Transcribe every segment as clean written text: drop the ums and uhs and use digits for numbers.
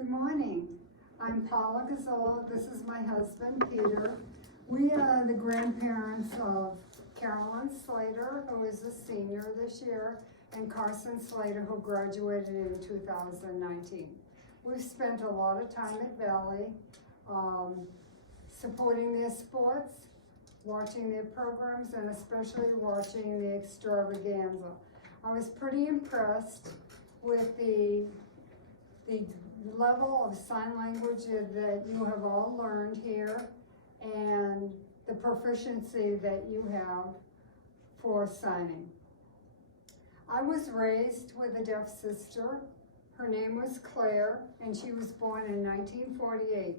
Good morning. I'm Paula Gazzola. This is my husband, Peter. We are the grandparents of Carolyn Slater, who is a senior this year, and Carson Slater, who graduated in 2019. We've spent a lot of time at Valley, supporting their sports, watching their programs, and especially watching the extravaganza. I was pretty impressed with the level of sign language that you have all learned here and the proficiency that you have for signing. I was raised with a deaf sister. Her name was Claire, and she was born in 1948.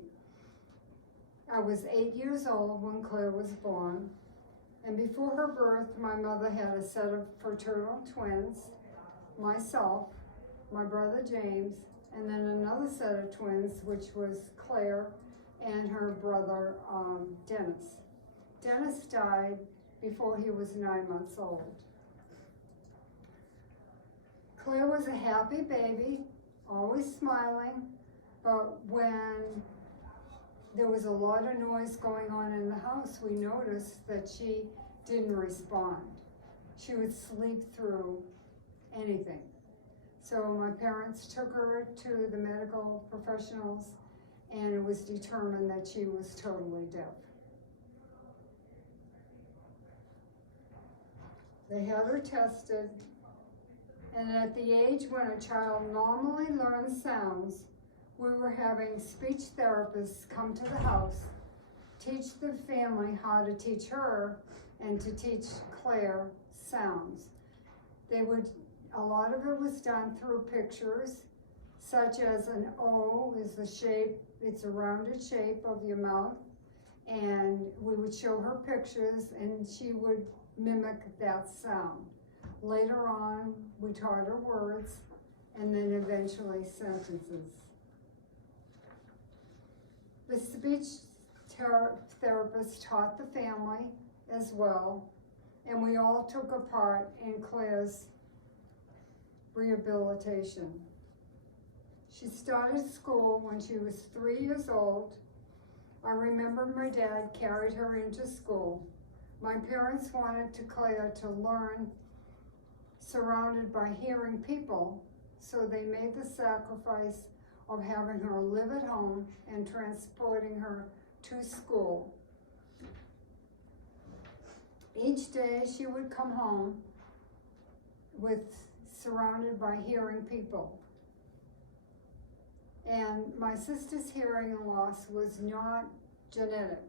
I was 8 years old when Claire was born, and before her birth, my mother had a set of fraternal twins, myself, my brother James, and then another set of twins, which was Claire and her brother Dennis. Dennis died before he was 9 months old. Claire was a happy baby, always smiling, but when there was a lot of noise going on in the house, we noticed that she didn't respond. She would sleep through anything. So my parents took her to the medical professionals, and it was determined that she was totally deaf. They had her tested, and at the age when a child normally learns sounds, we were having speech therapists come to the house, teach the family how to teach her and to teach Claire sounds. A lot of it was done through pictures, such as an O is the shape, it's a rounded shape of your mouth, and we would show her pictures and she would mimic that sound. Later on, we taught her words and then eventually sentences. The speech therapist taught the family as well, and we all took a part in Claire's rehabilitation. She started school when she was 3 years old. I remember my dad carried her into school. My parents wanted Claire to learn surrounded by hearing people, so they made the sacrifice of having her live at home and transporting her to school. Each day she would come home surrounded by hearing people. And my sister's hearing loss was not genetic.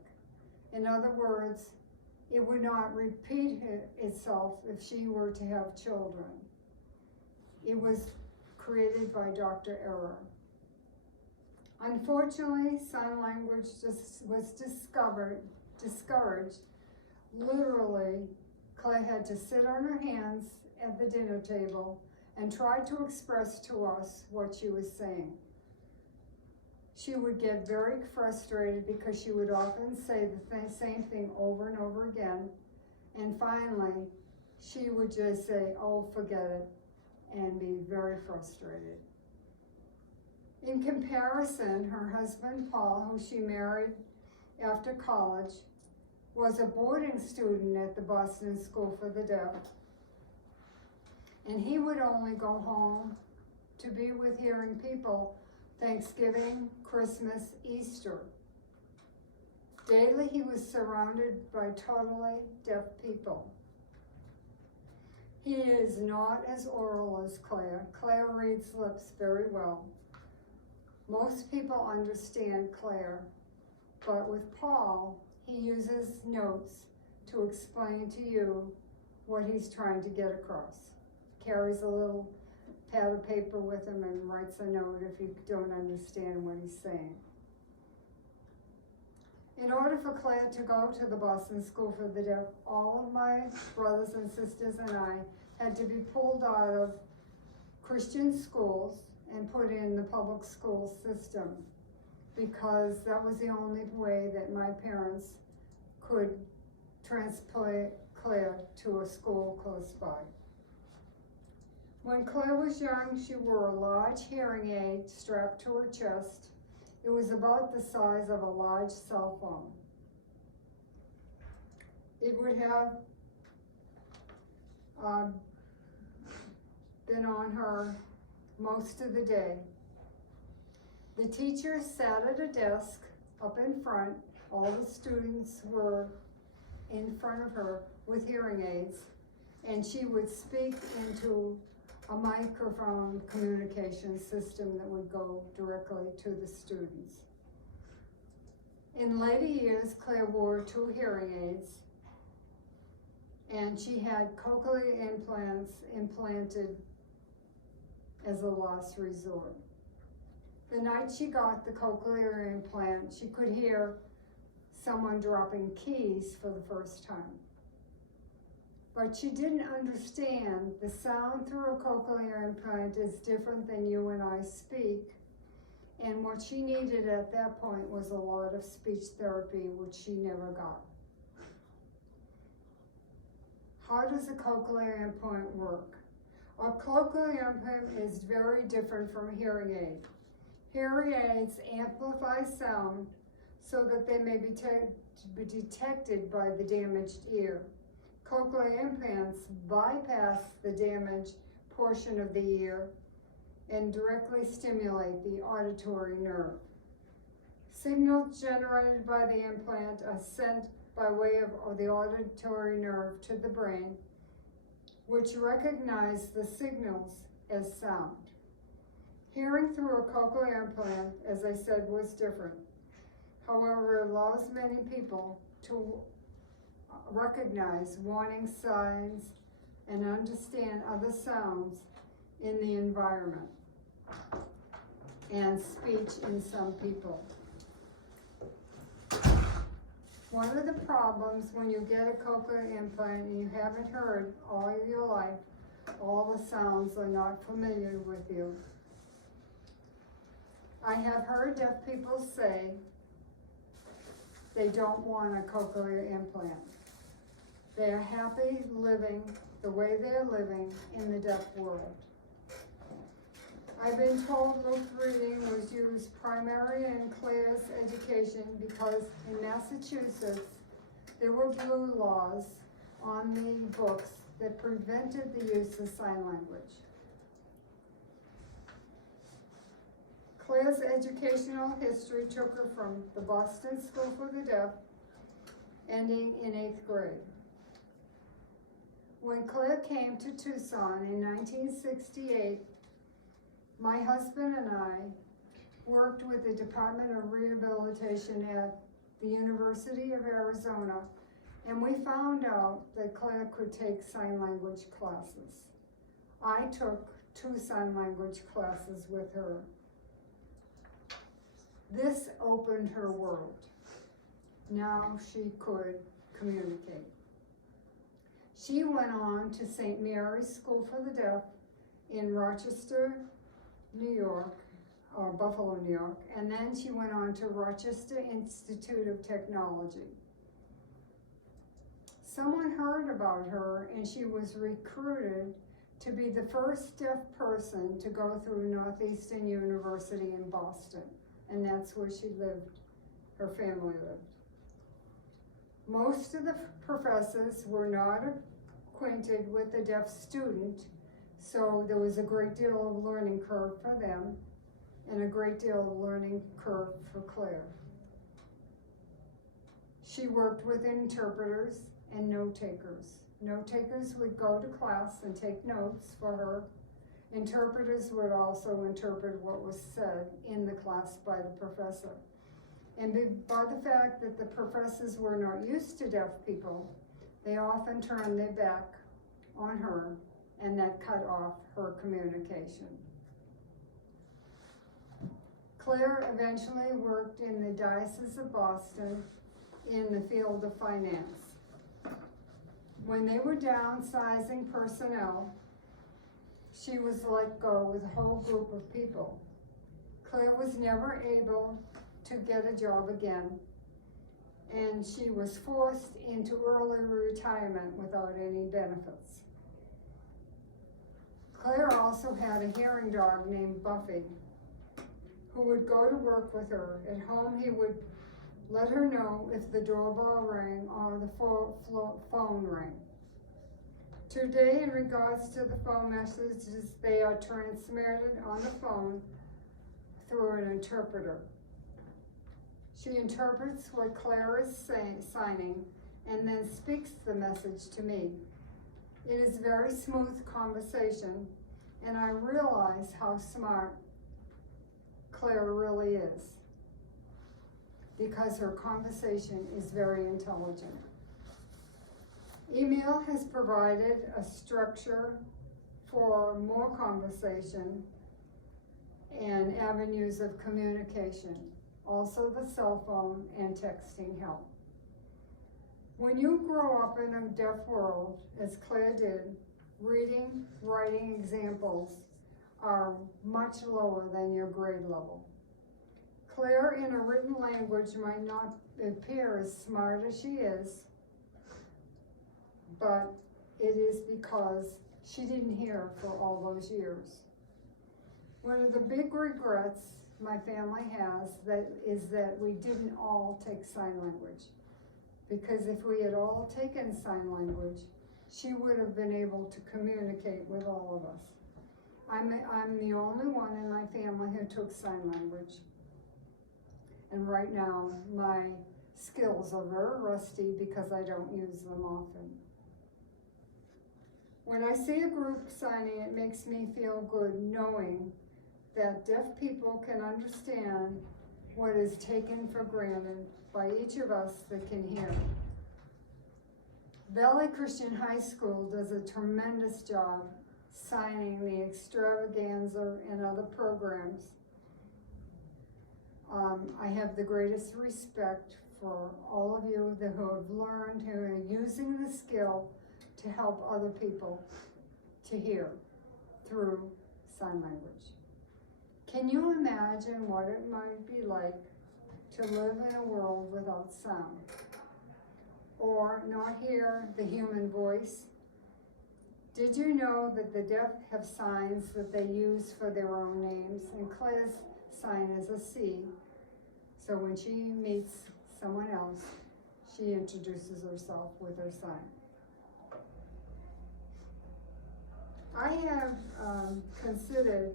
In other words, it would not repeat itself if she were to have children. It was created by Dr. Error. Unfortunately, sign language was discouraged. Literally, Claire had to sit on her hands at the dinner table and try to express to us what she was saying. She would get very frustrated because she would often say the same thing over and over again, and finally she would just say, "Oh, forget it," and be very frustrated. In comparison, her husband Paul, who she married after college, was a boarding student at the Boston School for the Deaf, and he would only go home to be with hearing people Thanksgiving, Christmas, Easter. Daily he was surrounded by totally deaf people. He is not as oral as Claire. Claire reads lips very well. Most people understand Claire, but with Paul, he uses notes to explain to you what he's trying to get across. Carries a little pad of paper with him and writes a note if you don't understand what he's saying. In order for Claire to go to the Boston School for the Deaf, all of my brothers and sisters and I had to be pulled out of Christian schools and put in the public school system, because that was the only way that my parents could transport Claire to a school close by. When Claire was young, she wore a large hearing aid strapped to her chest. It was about the size of a large cell phone. It would have been on her most of the day. The teacher sat at a desk up in front. All the students were in front of her with hearing aids, and she would speak into a microphone communication system that would go directly to the students. In later years, Claire wore 2 hearing aids, and she had cochlear implants implanted as a last resort. The night she got the cochlear implant, she could hear someone dropping keys for the first time. But she didn't understand the sound through a cochlear implant is different than you and I speak. And what she needed at that point was a lot of speech therapy, which she never got. How does a cochlear implant work? A cochlear implant is very different from a hearing aid. Hearing aids amplify sound so that they may be detected by the damaged ear. Cochlear implants bypass the damaged portion of the ear and directly stimulate the auditory nerve. Signals generated by the implant are sent by way of the auditory nerve to the brain, which recognize the signals as sound. Hearing through a cochlear implant, as I said, was different. However, it allows many people to recognize warning signs and understand other sounds in the environment and speech in some people. One of the problems when you get a cochlear implant and you haven't heard all your life, all the sounds are not familiar with you. I have heard deaf people say they don't want a cochlear implant. They are happy living the way they're living in the deaf world. I've been told lip reading was used primarily in Claire's education because in Massachusetts, there were blue laws on the books that prevented the use of sign language. Claire's educational history took her from the Boston School for the Deaf, ending in 8th grade. When Claire came to Tucson in 1968, my husband and I worked with the Department of Rehabilitation at the University of Arizona, and we found out that Claire could take sign language classes. I took 2 sign language classes with her. This opened her world. Now she could communicate. She went on to St. Mary's School for the Deaf in Rochester, New York, or Buffalo, New York, and then she went on to Rochester Institute of Technology. Someone heard about her and she was recruited to be the first deaf person to go through Northeastern University in Boston, and that's where she lived, her family lived. Most of the professors were not acquainted with the deaf student, so there was a great deal of learning curve for them and a great deal of learning curve for Claire. She worked with interpreters and note takers. Note takers would go to class and take notes for her. Interpreters would also interpret what was said in the class by the professor. And by the fact that the professors were not used to deaf people, they often turned their back on her, and that cut off her communication. Claire eventually worked in the Diocese of Boston in the field of finance. When they were downsizing personnel, she was let go with a whole group of people. Claire was never able to get a job again, and she was forced into early retirement without any benefits. Claire also had a hearing dog named Buffy, who would go to work with her. At home, he would let her know if the doorbell rang or the phone rang. Today, in regards to the phone messages, they are transmitted on the phone through an interpreter. She interprets what Claire is signing and then speaks the message to me. It is very smooth conversation, and I realize how smart Claire really is, because her conversation is very intelligent. Email has provided a structure for more conversation and avenues of communication. Also, the cell phone and texting help. When you grow up in a deaf world, as Claire did, reading, writing examples are much lower than your grade level. Claire, in a written language, might not appear as smart as she is, but it is because she didn't hear for all those years. One of the big regrets my family has is that we didn't all take sign language. Because if we had all taken sign language, she would have been able to communicate with all of us. I'm the only one in my family who took sign language. And right now, my skills are very rusty because I don't use them often. When I see a group signing, it makes me feel good knowing that deaf people can understand what is taken for granted by each of us that can hear. Valley Christian High School does a tremendous job signing the extravaganza and other programs. I have the greatest respect for all of you who have learned, who are using the skill to help other people to hear through sign language. Can you imagine what it might be like to live in a world without sound, or not hear the human voice? Did you know that the deaf have signs that they use for their own names? And Claire's sign is a C, so when she meets someone else, she introduces herself with her sign. I have considered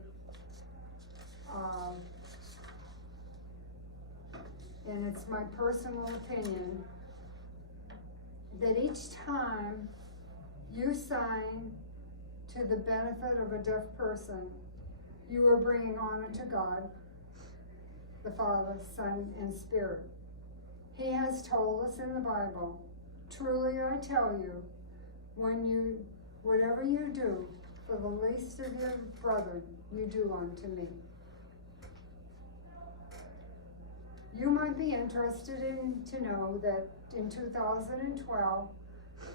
and it's my personal opinion, that each time you sign to the benefit of a deaf person, you are bringing honor to God, the Father, Son, and Spirit. He has told us in the Bible, truly I tell you, whatever you do for the least of your brethren, you do unto me. You might be interested to know that in 2012,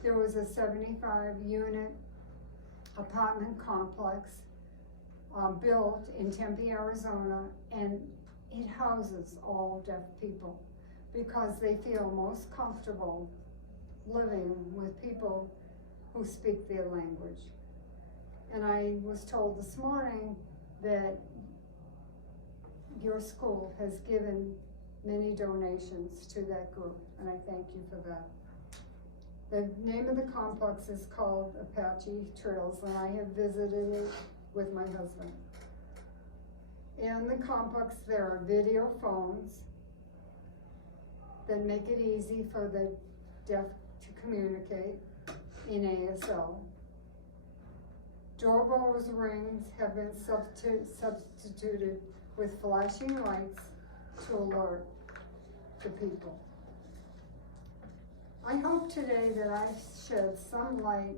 there was a 75-unit apartment complex built in Tempe, Arizona, and it houses all deaf people because they feel most comfortable living with people who speak their language. And I was told this morning that your school has given many donations to that group, and I thank you for that. The name of the complex is called Apache Trails, and I have visited it with my husband. In the complex, there are video phones that make it easy for the deaf to communicate in ASL. Doorbells rings have been substituted with flashing lights to alert the people. I hope today that I've shed some light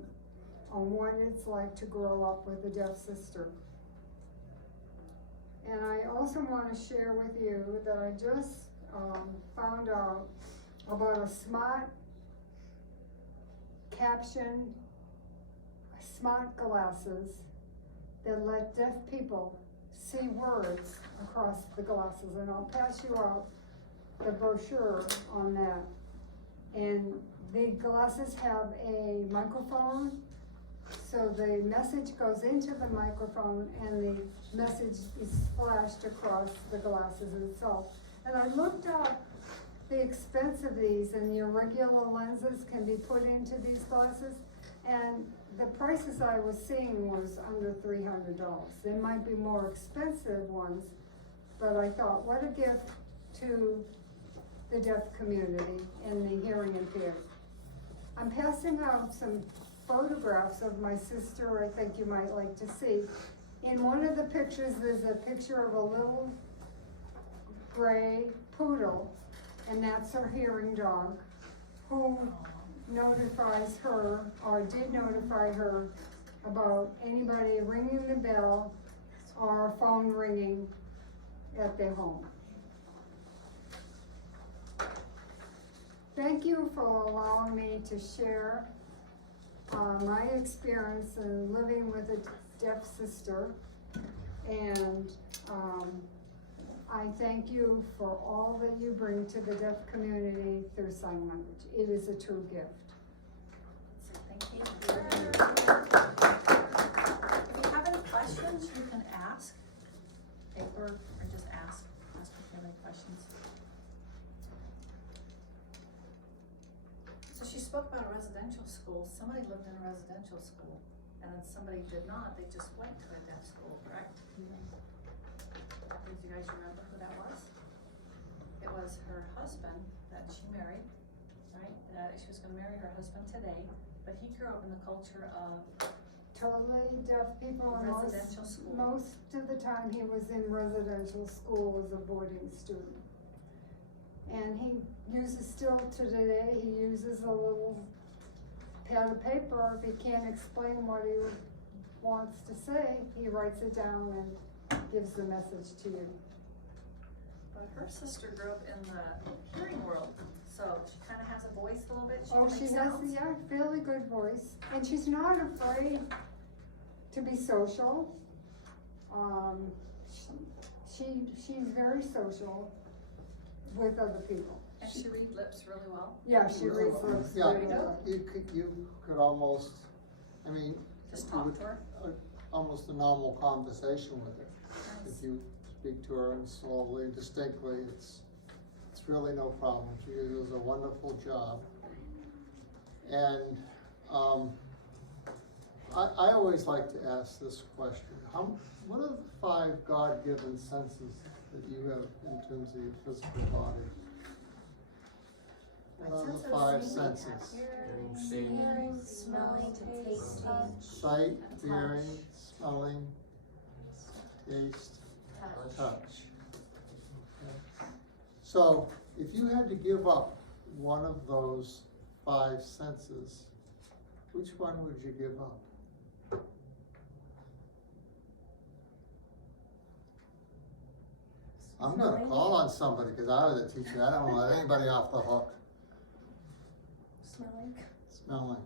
on what it's like to grow up with a deaf sister. And I also want to share with you that I just found out about a smart glasses that let deaf people see words across the glasses, and I'll pass you out the brochure on that. And the glasses have a microphone So the message goes into the microphone and the message is flashed across the glasses itself. And I looked up the expense of these, and the irregular lenses can be put into these glasses. And the prices I was seeing was under $300. There might be more expensive ones, but I thought, what a gift to the deaf community and the hearing impaired. I'm passing out some photographs of my sister I think you might like to see. In one of the pictures, there's a picture of a little gray poodle, and that's her hearing dog, who notifies her, or did notify her, about anybody ringing the bell or a phone ringing at their home. Thank you for allowing me to share my experience in living with a deaf sister, and I thank you for all that you bring to the deaf community through sign language. It is a true gift. So thank you. If you have any questions, you can ask, or just ask if you have any questions. So she spoke about a residential school. Somebody lived in a residential school, and then somebody did not. They just went to a deaf school, correct? Do you guys remember who that was? It was her husband that she married, right? She was gonna marry her husband today, but he grew up in the culture of Totally deaf people, and residential school. most of the time he was in residential school as a boarding student. And he uses, still to today, he uses a little pad of paper. If he can't explain what he wants to say, he writes it down and gives the message to you. But her sister grew up in the hearing world, so she kind of has a voice a little bit. Oh, can she make has, sounds. yeah, fairly good voice, and she's not afraid to be social. She's very social with other people. And she reads lips really well. Yeah, she reads lips Yeah, very well. you could almost, I mean, Just you talk would- to her. almost a normal conversation with her. Nice. If you speak to her and slowly, distinctly, it's really no problem. She does a wonderful job. And I always like to ask this question: what are the 5 God-given senses that you have in terms of your physical body? What are the 5 senses? Hearing, smelling, tasting, Sight, hearing, smelling, taste, touch. Okay. So, if you had to give up one of those 5 senses, which one would you give up? I'm gonna call on somebody, because I was a teacher. I don't want anybody off the hook. smelling. Smelling.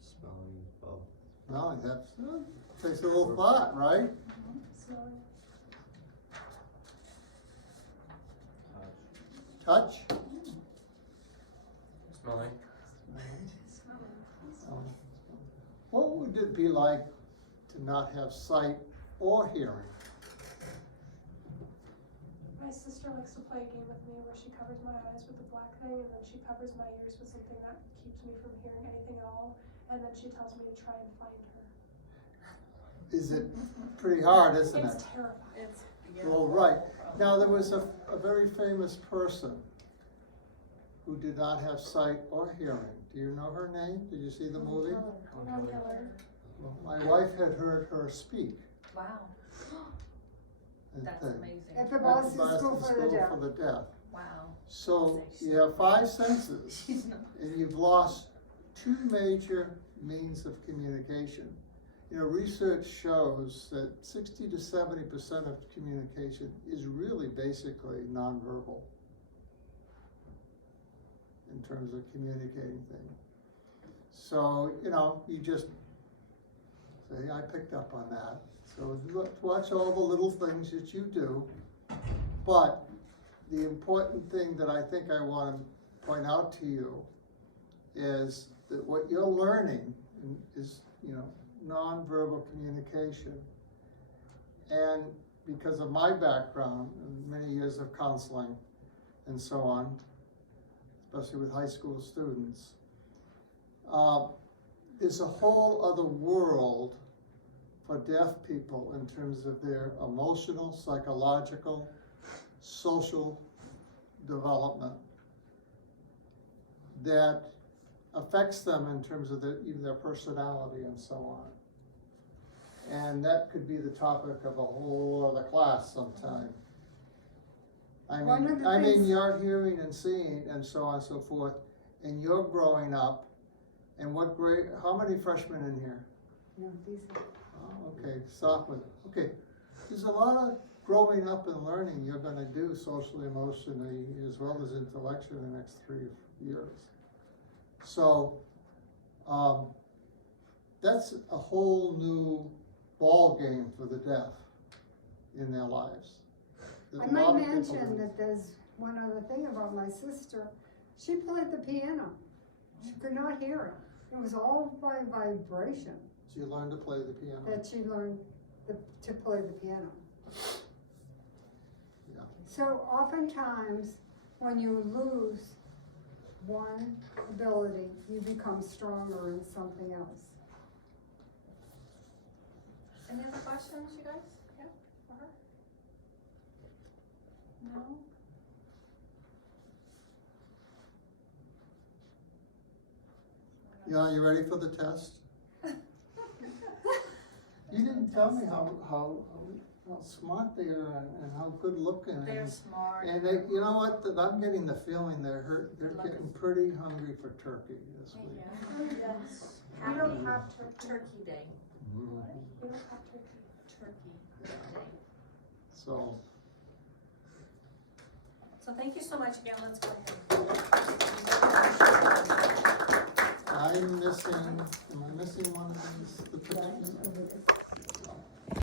Smelling both. Smelling, that takes a little thought, right? Smelling. Touch? Smelling. What would it be like to not have sight or hearing? My sister likes to play a game with me where she covers my eyes with a black thing, and then she covers my ears with something that keeps me from hearing anything at all, and then she tells me to try and find her. Is it pretty hard, isn't it? It's terrifying. It's, Well, right. Now, there was a very famous person who did not have sight or hearing. Do you know her name? Did you see the movie? Well, my wife had heard her speak. Wow, and that's thing. amazing. At the At Boston Boston School for the Deaf. for the Deaf. Wow. So you have 5 senses, and you've lost 2 major means of communication. You know, research shows that 60 to 70% of communication is really basically nonverbal in terms of communicating things. So, you know, you just say, I picked up on that. So watch all the little things that you do. But the important thing that I think I want to point out to you is that what you're learning is, nonverbal communication. And because of my background and many years of counseling and so on, especially with high school students, there's a whole other world for deaf people in terms of their emotional, psychological, social development that affects them in terms of even their personality and so on. And that could be the topic of a whole other class sometime. I mean, you're hearing and seeing and so on and so forth, and you're growing up. And what grade, how many freshmen in here? No, these are. Oh, okay, stop with it. Okay, there's a lot of growing up and learning you're gonna do socially, emotionally, as well as intellectually in the next 3 years. So, that's a whole new ball game for the deaf in their lives. I might mention that there's one other thing about my sister. She played the piano. She could not hear it. It was all by vibration She learned to play the piano. that she learned to play the piano. Yeah. So oftentimes, when you lose one ability, you become stronger in something else. Any other questions, you guys? Yeah, for her? No? Yeah, you ready for the test? You didn't tell me how smart they are and how good looking. They're smart. And they, you know what, I'm getting the feeling they're getting pretty hungry for turkey this week. Yes. We don't have Turkey Day. We don't have turkey. Turkey Day. So, So thank you so much again, let's go ahead. am I missing one of these? The pictures?